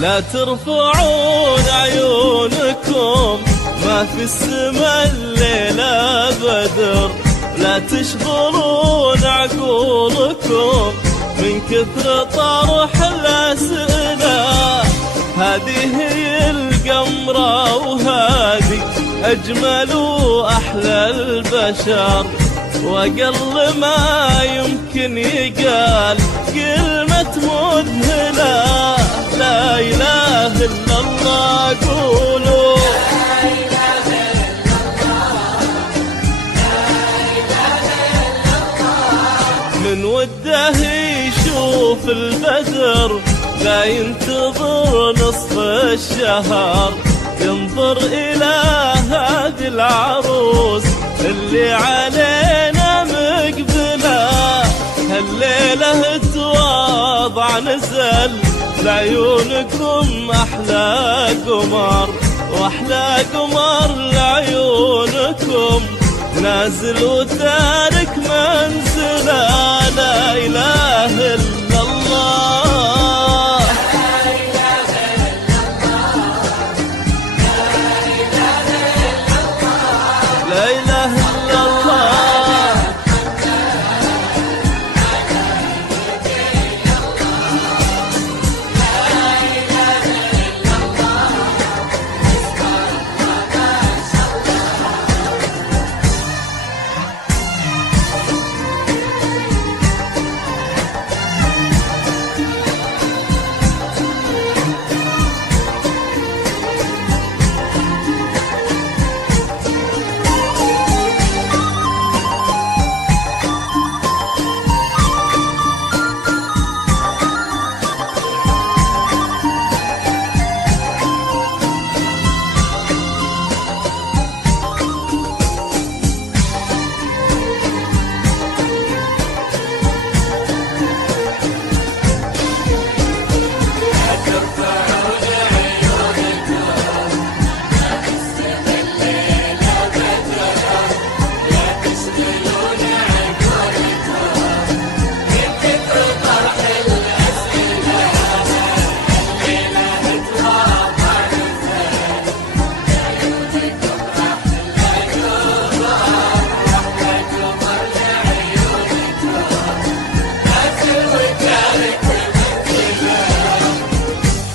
لا ترفعون عيونكم، ما في السما الليلة بدر. لا تشغلون عقولكم من كثر طرح الأسئلة. هذه هي القمرة وهذه أجمل وأحلى البشر، وأقل ما يمكن يقال كلمة مذهلة. لا إله إلا الله، قولوا لا إله إلا الله، لا إله إلا الله. من وده يشوف البدر لا ينتظر نصف الشهر، ينظر إلى هذه العروس اللي علينا مقبلة. هالليلة تواضع نزل لعيونكم أحلى قمر، وأحلى قمر لعيونكم نازل وتارك منزله. لا إله إلا الله، لا إله إلا الله، لا إله إلا الله، لا إله إلا الله.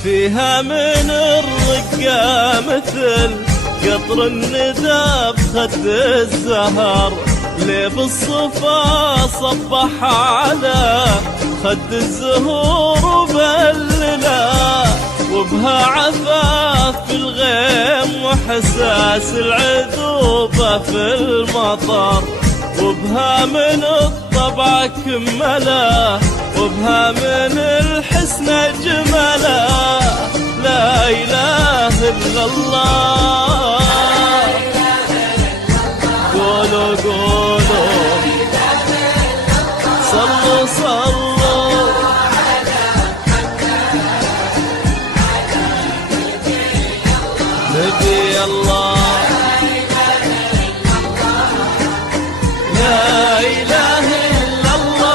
فيها من الرقة مثل قطر الندى بخد الزهر، ليه بالصفا صبح على خد الزهور وبللا. وبها عفاف في الغيم وحساس العذوبة في المطر، وبها من الطبع كمله، وبها من الحسن جمله. لا إله إلا الله، قولوا قولوا صلوا صلوا نبي الله. لا إله إلا الله.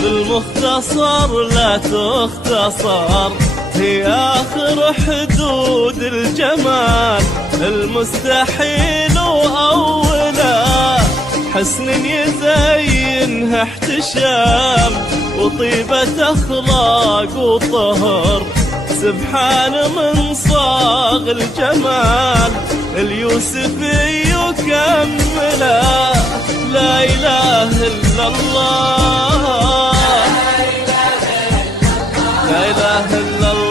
المختصر لا تختصر هي آخر حدود الجمال، المستحيل وأوله حسن يزينها احتشام، وطيبة أخلاق وطهر سبحان من صاغ الجمال، اليوسفي يكمله لا إله إلا الله، لا إله إلا الله.